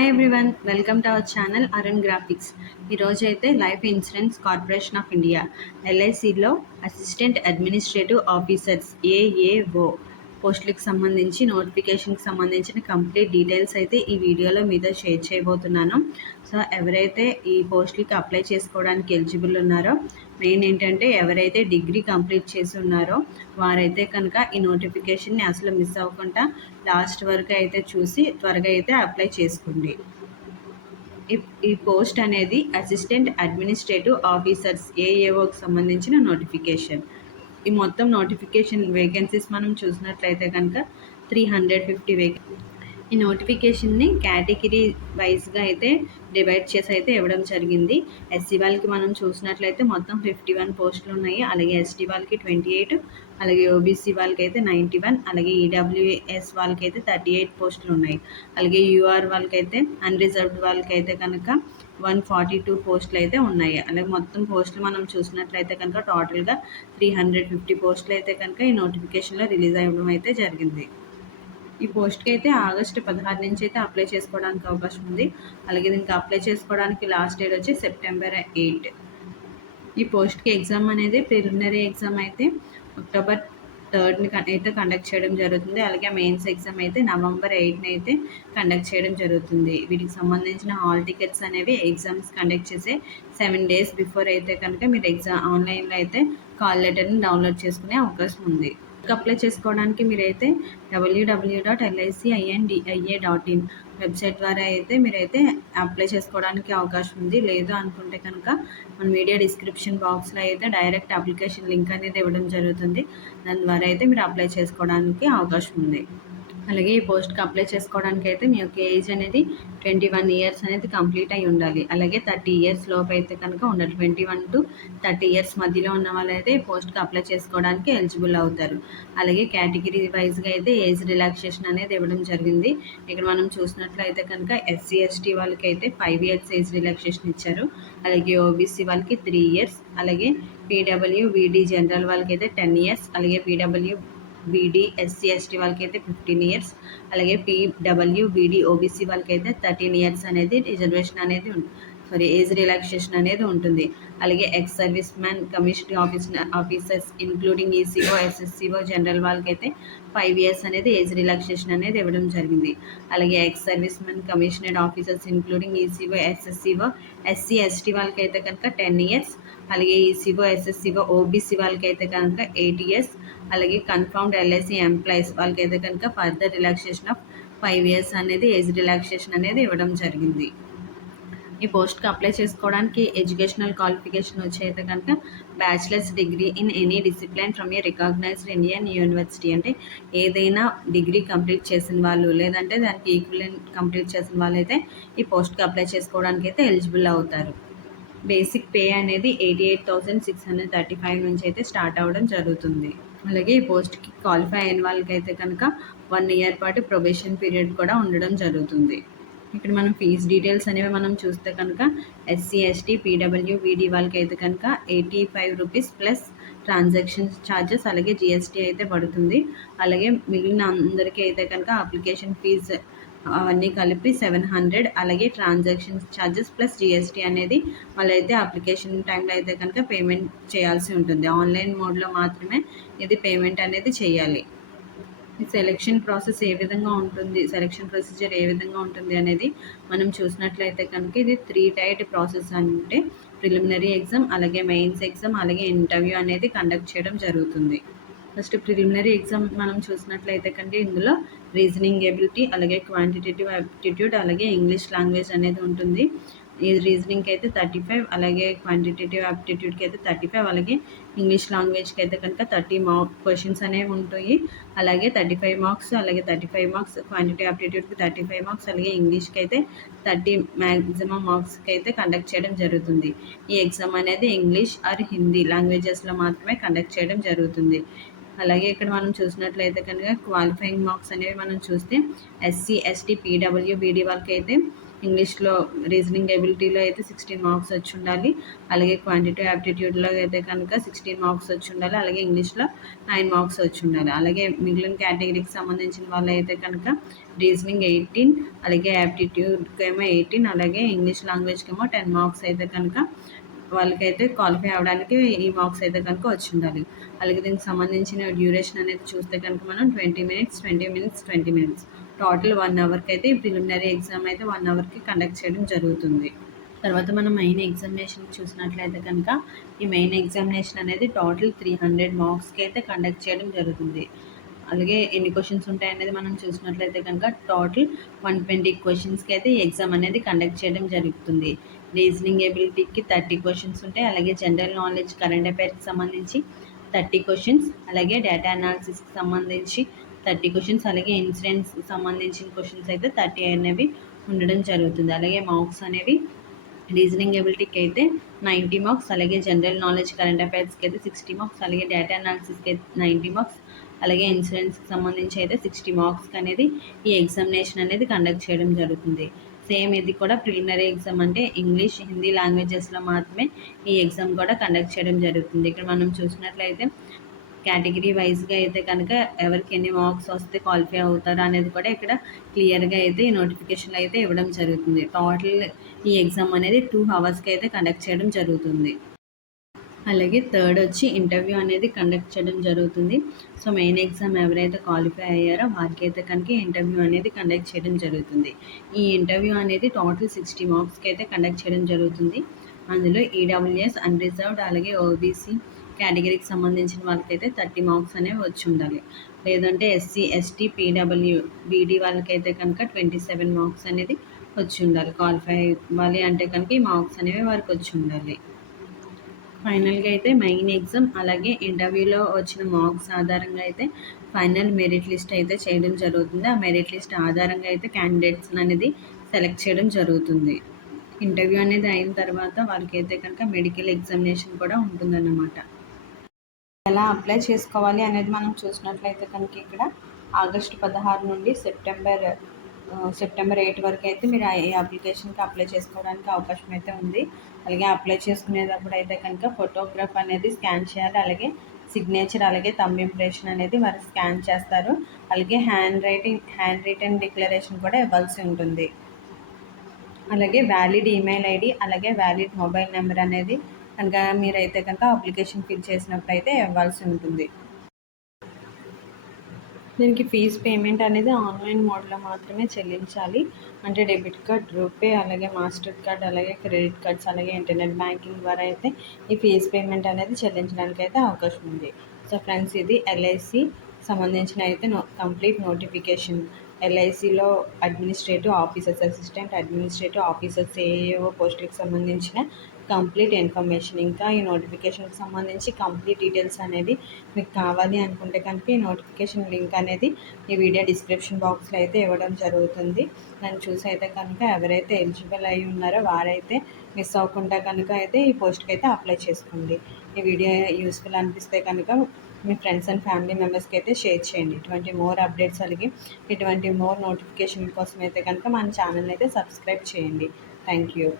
Hi everyone welcome to our channel Arun graphics ఈరోజు అయితే life insurance corporation of India ఎల్ఐసిలో assistant administrative officers AAO పోస్టులకు సంబంధించి నోటిఫికేషన్కి సంబంధించిన కంప్లీట్ డీటెయిల్స్ అయితే ఈ వీడియోలో మీతో షేర్ చేయబోతున్నాను. సో ఎవరైతే ఈ పోస్టులకి అప్లై చేసుకోవడానికి ఎలిజిబుల్ ఉన్నారో మెయిన్ ఏంటంటే ఎవరైతే డిగ్రీ కంప్లీట్ చేసి ఉన్నారో వారైతే కనుక ఈ నోటిఫికేషన్ని అసలు మిస్ అవ్వకుండా లాస్ట్ వరకు అయితే చూసి త్వరగా అయితే అప్లై చేసుకోండి. ఈ- పోస్ట్ అనేది అసిస్టెంట్ అడ్మినిస్ట్రేటివ్ ఆఫీసర్స్ ఏఏఓకి సంబంధించిన నోటిఫికేషన్. ఈ మొత్తం నోటిఫికేషన్ వేకెన్సీస్ మనం చూసినట్లయితే కనుక త్రీ హండ్రెడ్ ఫిఫ్టీ వేకెన్సీ ఈ నోటిఫికేషన్ని కేటగిరీ వైజ్గా అయితే డివైడ్ చేసి అయితే ఇవ్వడం జరిగింది. ఎస్సీ వాళ్ళకి మనం చూసినట్లయితే మొత్తం ఫిఫ్టీ వన్ పోస్టులు ఉన్నాయి. అలాగే ఎస్టీ వాళ్ళకి ట్వంటీ ఎయిట్ అలాగే ఓబీసీ వాళ్ళకి అయితే నైంటీ వన్ అలాగే ఈడబ్ల్యూఎస్ వాళ్ళకి అయితే థర్టీ ఎయిట్ పోస్టులు ఉన్నాయి. అలాగే యూఆర్ వాళ్ళకైతే అన్రిజర్వ్డ్ వాళ్ళకి అయితే కనుక వన్ ఫార్టీ టూ పోస్టులు అయితే ఉన్నాయి. అలాగే మొత్తం పోస్టులు మనం చూసినట్లయితే కనుక టోటల్గా త్రీ హండ్రెడ్ ఫిఫ్టీ పోస్టులు అయితే కనుక ఈ నోటిఫికేషన్లో రిలీజ్ అవ్వడం అయితే జరిగింది. ఈ పోస్ట్కి అయితే ఆగస్టు పదహారు నుంచి అయితే అప్లై చేసుకోవడానికి అవకాశం ఉంది. అలాగే దీనికి అప్లై చేసుకోవడానికి లాస్ట్ డేట్ వచ్చి సెప్టెంబర్ ఎయిట్. ఈ పోస్ట్కి ఎగ్జామ్ అనేది ప్రిలిమినరీ ఎగ్జామ్ అయితే అక్టోబర్ థర్డ్ని అయితే కండక్ట్ చేయడం జరుగుతుంది. అలాగే మెయిన్స్ ఎగ్జామ్ అయితే నవంబర్ ఎయిట్ని అయితే కండక్ట్ చేయడం జరుగుతుంది. వీటికి సంబంధించిన హాల్ టికెట్స్ అనేవి ఎగ్జామ్స్ కండక్ట్ చేసే సెవెన్ డేస్ బిఫోర్ అయితే కనుక మీరు ఎగ్జామ్ ఆన్లైన్లో అయితే కాల్ లెటర్ని డౌన్లోడ్ చేసుకునే అవకాశం ఉంది. అప్లై చేసుకోవడానికి మీరైతే WWW dot LICINDIA dot in website ద్వారా అయితే మీరైతే అప్లై చేసుకోవడానికి అవకాశం ఉంది. లేదు అనుకుంటే కనుక మన మీడియా డిస్క్రిప్షన్ బాక్స్లో అయితే డైరెక్ట్ అప్లికేషన్ లింక్ అనేది ఇవ్వడం జరుగుతుంది. దాని ద్వారా అయితే మీరు అప్లై చేసుకోవడానికి అవకాశం ఉంది. అలాగే ఈ పోస్ట్కి అప్లై చేసుకోవడానికి అయితే మీ యొక్క ఏజ్ అనేది ట్వంటీ వన్ ఇయర్స్ అనేది కంప్లీట్ అయి ఉండాలి. అలాగే థర్టీ ఇయర్స్ లోపు అయితే కనుక ఉండాలి. Twenty one to thirty years మధ్యలో ఉన్న వాళ్ళైతే ఈ పోస్ట్కి అప్లై చేసుకోవడానికి ఎలిజిబుల్ అవుతారు. అలాగే కేటగిరీ వైజ్గా అయితే ఏజ్ రిలాక్సేషన్ అనేది ఇవ్వడం జరిగింది. ఇక్కడ మనం చూసినట్లయితే కనుక ఎస్సీ ఎస్టీ వాళ్ళకి అయితే ఫైవ్ ఇయర్స్ ఏజ్ రిలాక్సేషన్ ఇచ్చారు. అలాగే ఓబీసీ వాళ్ళకి త్రీ ఇయర్స్ అలాగే పీడబ్ల్యూ వీడీ జనరల్ వాళ్ళకి అయితే టెన్ ఇయర్స్ అలాగే పీడబ్ల్యూ బీడీ ఎస్సీ ఎస్టీ వాళ్ళకి అయితే ఫిఫ్టీన్ ఇయర్స్ అలాగే పీడబ్ల్యూ బీడీ ఓబీసీ వాళ్ళకి అయితే థర్టీన్ ఇయర్స్ అనేది రిజర్వేషన్ అనేది సారీ ఏజ్ రిలాక్సేషన్ అనేది ఉంటుంది. అలాగే ex serviceman commission office officers including ECO SSCO general వాళ్ళకైతే ఫైవ్ ఇయర్స్ అనేది ఏజ్ రిలాక్సేషన్ అనేది ఇవ్వడం జరిగింది. అలాగే ex serviceman commissioner officers including ECO SSCO SC ST వాళ్ళకైతే కనుక టెన్ ఇయర్స్ అలాగే ఈసీఓ ఎస్ఎస్సీఓ ఓబీసీ వాళ్ళకైతే కనుక ఎయిట్ ఇయర్స్ అలాగే కన్ఫర్మ్డ్ ఎల్ఐసి ఎంప్లాయీస్ వాళ్ళకైతే కనుక further relaxation of five years అనేది ఏజ్ రిలాక్సేషన్ అనేది ఇవ్వడం జరిగింది. ఈ పోస్ట్కి అప్లై చేసుకోవడానికి ఎడ్యుకేషనల్ క్వాలిఫికేషన్ వచ్చి అయితే కనుక bachelors degree in any discipline from a recognized Indian university అంటే ఏదైనా డిగ్రీ కంప్లీట్ చేసిన వాళ్ళు లేదంటే దానికి ఈక్వల్ కంప్లీట్ చేసిన వాళ్ళు అయితే ఈ పోస్ట్కి అప్లై చేసుకోవడానికి అయితే ఎలిజిబుల్ అవుతారు. బేసిక్ పే అనేది eighty eight thousand six hundred thirty five నుంచి అయితే స్టార్ట్ అవ్వడం జరుగుతుంది. అలాగే ఈ పోస్ట్కి క్వాలిఫై అయిన వాళ్ళకైతే కనుక వన్ ఇయర్ పాటు ప్రొబేషన్ పీరియడ్ కూడా ఉండడం జరుగుతుంది. ఇక్కడ మనం ఫీజ్ డీటెయిల్స్ అనేవి మనం చూస్తే కనుక ఎస్సీ ఎస్టీ పీడబ్ల్యూబీడీ వీడి వాళ్ళకి అయితే కనుక eighty five rupees plus transaction charges అలాగే జిఎస్టీ అయితే పడుతుంది. అలాగే మిగిలిన అందరికీ అయితే కనుక అప్లికేషన్ ఫీజు అవన్నీ కలిపి సెవెన్ హండ్రెడ్. అలాగే ట్రాన్సాక్షన్ ఛార్జెస్ ప్లస్ జిఎస్టీ అనేది వాళ్ళైతే అప్లికేషన్ టైంలో అయితే కనుక పేమెంట్ చేయాల్సి ఉంటుంది. ఆన్లైన్ మోడ్లో మాత్రమే ఇది పేమెంట్ అనేది చేయాలి. సెలెక్షన్ ప్రాసెస్ ఏ విధంగా ఉంటుంది సెలెక్షన్ ప్రొసీజర్ ఏ విధంగా ఉంటుంది అనేది మనం చూసినట్లయితే కనుక ఇది త్రీ టైట్ ప్రాసెస్ అంటే ప్రిలిమినరీ ఎగ్జామ్ అలాగే మెయిన్స్ ఎగ్జామ్ అలాగే ఇంటర్వ్యూ అనేది కండక్ట్ చేయడం జరుగుతుంది. ఫస్ట్ ప్రిలిమినరీ ఎగ్జామ్ మనం చూసినట్లయితే కంటే ఇందులో రీజనింగ్ ఎబిలిటీ అలాగే క్వాంటిటేటివ్ యాప్టిట్యూడ్ అలాగే ఇంగ్లీష్ లాంగ్వేజ్ అనేది ఉంటుంది. ఈ రీజనింగ్కి అయితే థర్టీ ఫైవ్ అలాగే క్వాంటిటేటివ్ యాప్టిట్యూడ్కి అయితే థర్టీ ఫైవ్ అలాగే ఇంగ్లీష్ లాంగ్వేజ్కి అయితే కనుక థర్టీ మార్క్ క్వశ్చన్స్ అనేవి ఉంటాయి. అలాగే థర్టీ ఫైవ్ మార్క్స్ అలాగే థర్టీ ఫైవ్ మార్క్స్ క్వాంటిటీ యాప్టిట్యూడ్కి థర్టీ ఫైవ్ మార్క్స్ అలాగే ఇంగ్లీష్కి అయితే థర్టీ మ్యాక్సిమం మార్క్స్కి అయితే కండక్ట్ చేయడం జరుగుతుంది. ఈ ఎగ్జామ్ అనేది ఇంగ్లీష్ ఆర్ హిందీ లాంగ్వేజెస్లో మాత్రమే కండక్ట్ చేయడం జరుగుతుంది. అలాగే ఇక్కడ మనం చూసినట్లయితే కనుక క్వాలిఫైయింగ్ మార్క్స్ అనేవి మనం చూస్తే ఎస్సీ ఎస్టీ పీడబ్ల్యూ బీడీ వాళ్ళకి అయితే ఇంగ్లీష్లో రీజనింగ్ ఎబిలిటీలో అయితే సిక్స్టీన్ మార్క్స్ వచ్చి ఉండాలి. అలాగే క్వాంటిటీ యాప్టిట్యూడ్లో అయితే కనుక సిక్స్టీన్ మార్క్స్ వచ్చి ఉండాలి. అలాగే ఇంగ్లీష్లో నైన్ మార్క్స్ వచ్చి ఉండాలి. అలాగే మిగిలిన కేటగిరీకి సంబంధించిన వాళ్ళు అయితే కనుక రీజనింగ్ ఎయిటీన్ అలాగే యాప్టిట్యూడ్కేమో ఎయిటీన్ అలాగే ఇంగ్లీష్ లాంగ్వేజ్కేమో టెన్ మార్క్స్ అయితే కనుక వాళ్ళకైతే క్వాలిఫై అవ్వడానికి ఈ మార్క్స్ అయితే కనుక వచ్చి ఉండాలి అలాగే దీనికి సంబంధించిన డ్యూరేషన్ అనేది చూస్తే కనుక మనం twenty minutes twenty minutes twenty minutes. Total one అవర్కి అయితే ప్రిలిమినరీ ఎగ్జామ్ అయితే వన్ అవర్కి కండక్ట్ చేయడం జరుగుతుంది. తర్వాత మనం మెయిన్ ఎగ్జామినేషన్ చూసినట్లయితే కనుక ఈ మెయిన్ ఎగ్జామినేషన్ అనేది టోటల్ త్రీ హండ్రెడ్ మార్క్స్కి అయితే కండక్ట్ చేయడం జరుగుతుంది. అలాగే ఎన్ని క్వశ్చన్స్ ఉంటాయి అనేది మనం చూసినట్లయితే కనుక టోటల్ వన్ ట్వంటీ క్వశ్చన్స్కి అయితే ఈ ఎగ్జామ్ అనేది కండక్ట్ చేయడం జరుగుతుంది. రీజనింగ్ ఎబిలిటీకి థర్టీ క్వశ్చన్స్ ఉంటాయి. అలాగే జనరల్ నాలెడ్జ్ కరెంట్ అఫైర్స్కి సంబంధించి థర్టీ క్వశ్చన్స్ అలాగే డేటా అనాలిసిస్కి సంబంధించి థర్టీ క్వశ్చన్స్ అలాగే ఇన్సూరెన్స్ సంబంధించిన క్వశ్చన్స్ అయితే థర్టీ అనేవి ఉండడం జరుగుతుంది. అలాగే మార్క్స్ అనేవి రీజనింగ్ ఎబిలిటీకి అయితే నైంటీ మార్క్స్ అలాగే జనరల్ నాలెడ్జ్ కరెంట్ అఫైర్స్కి అయితే సిక్స్టీ మార్క్స్ అలాగే డేటా అనాలిసిస్కి అయితే నైంటీ మార్క్స్ అలాగే ఇన్సూరెన్స్కి సంబంధించి అయితే సిక్స్టీ మార్క్స్కి అనేది ఈ ఎగ్జామినేషన్ అనేది కండక్ట్ చేయడం జరుగుతుంది. సేమ్ ఇది కూడా ప్రిలిమినరీ ఎగ్జామ్ అంటే ఇంగ్లీష్ హిందీ లాంగ్వేజెస్లో మాత్రమే ఈ ఎగ్జామ్ కూడా కండక్ట్ చేయడం జరుగుతుంది. ఇక్కడ మనం చూసినట్లయితే కేటగిరీ వైజ్గా అయితే కనుక ఎవరికి ఎన్ని మార్క్స్ వస్తే క్వాలిఫై అవుతారు అనేది కూడా ఇక్కడ క్లియర్గా అయితే ఈ నోటిఫికేషన్ అయితే ఇవ్వడం జరుగుతుంది. టోటల్ ఈ ఎగ్జామ్ అనేది టూ అవర్స్కి అయితే కండక్ట్ చేయడం జరుగుతుంది. అలాగే థర్డ్ వచ్చి ఇంటర్వ్యూ అనేది కండక్ట్ చేయడం జరుగుతుంది. సో మెయిన్ ఎగ్జామ్ ఎవరైతే క్వాలిఫై అయ్యారో వారికి అయితే కనుక ఇంటర్వ్యూ అనేది కండక్ట్ చేయడం జరుగుతుంది. ఈ ఇంటర్వ్యూ అనేది టోటల్ సిక్స్టీ మార్క్స్కి అయితే కండక్ట్ చేయడం జరుగుతుంది. అందులో ఈడబ్ల్యూఎస్ అన్రిజర్వ్డ్ అలాగే ఓబీసీ కేటగిరీకి సంబంధించిన వాళ్ళకైతే థర్టీ మార్క్స్ అనేవి వచ్చి ఉండాలి. లేదంటే ఎస్సీ ఎస్టీ పీడబ్ల్యూ బీడీ వాళ్ళకైతే కనుక ట్వంటీ సెవెన్ మార్క్స్ అనేది వచ్చి ఉండాలి. క్వాలిఫై అవ్వాలి అంటే కనుక ఈ మార్క్స్ అనేవి వారికి వచ్చి ఉండాలి. ఫైనల్గా అయితే మెయిన్ ఎగ్జామ్ అలాగే ఇంటర్వ్యూలో వచ్చిన మార్క్స్ ఆధారంగా అయితే ఫైనల్ మెరిట్ లిస్ట్ అయితే చేయడం జరుగుతుంది. ఆ మెరిట్ లిస్ట్ ఆధారంగా అయితే క్యాండిడేట్స్ అనేది సెలెక్ట్ చేయడం జరుగుతుంది. ఇంటర్వ్యూ అనేది అయిన తర్వాత వాళ్ళకి అయితే కనుక మెడికల్ ఎగ్జామినేషన్ కూడా ఉంటుందన్నమాట. ఎలా అప్లై చేసుకోవాలి అనేది మనం చూసినట్లయితే కనుక ఇక్కడ ఆగస్టు పదహారు నుండి సెప్టెంబర్ సెప్టెంబర్ ఎయిట్ వరకు అయితే మీరు ఈ అప్లికేషన్కి అప్లై చేసుకోవడానికి అవకాశం అయితే ఉంది. అలాగే అప్లై చేసుకునేటప్పుడు అయితే కనుక ఫోటోగ్రాఫ్ అనేది స్కాన్ చేయాలి. అలాగే సిగ్నేచర్ అలాగే తమ్ ఇంప్రెషన్ అనేది వారు స్కాన్ చేస్తారు. అలాగే hand writing hand written declaration కూడా ఇవ్వాల్సి ఉంటుంది. అలాగే వ్యాలిడ్ ఈమెయిల్ ఐడి అలాగే వ్యాలిడ్ మొబైల్ నెంబర్ అనేది కనుక మీరైతే కనుక అప్లికేషన్ ఫిల్ చేసినప్పుడు అయితే ఇవ్వాల్సి ఉంటుంది. దీనికి ఫీజ్ పేమెంట్ అనేది ఆన్లైన్ మోడ్లో మాత్రమే చెల్లించాలి. అంటే డెబిట్ కార్డ్ రూపే అలాగే మాస్టర్ కార్డ్ అలాగే క్రెడిట్ కార్డ్స్ అలాగే ఇంటర్నెట్ బ్యాంకింగ్ ద్వారా అయితే ఈ ఫీజ్ పేమెంట్ అనేది చెల్లించడానికి అయితే అవకాశం ఉంది. సో ఫ్రెండ్స్ ఇది ఎల్ఐసి సంబంధించిన అయితే no complete notification. ఎల్ఐసిలో administrative officers assistant administrative officers AAO పోస్టులకు సంబంధించిన కంప్లీట్ ఇన్ఫర్మేషన్. ఇంకా ఈ నోటిఫికేషన్కి సంబంధించి కంప్లీట్ డీటెయిల్స్ అనేది మీకు కావాలి అనుకుంటే కనుక ఈ నోటిఫికేషన్ లింక్ అనేది ఈ వీడియో డిస్క్రిప్షన్ బాక్స్లో అయితే ఇవ్వడం జరుగుతుంది. దాన్ని చూసి అయితే కనుక ఎవరైతే ఎలిజిబుల్ అయి ఉన్నారో వారైతే మిస్ అవ్వకుండా కనుక అయితే ఈ పోస్ట్కి అయితే అప్లై చేసుకోండి. ఈ వీడియో యూస్ఫుల్ అనిపిస్తే కనుక మీ ఫ్రెండ్స్ అండ్ ఫ్యామిలీ మెంబర్స్కి అయితే షేర్ చేయండి. ఇటువంటి మోర్ అప్డేట్స్ అలాగే ఇటువంటి మోర్ నోటిఫికేషన్ కోసం అయితే కనుక మన ఛానల్ అయితే సబ్స్క్రైబ్ చేయండి. Thank you.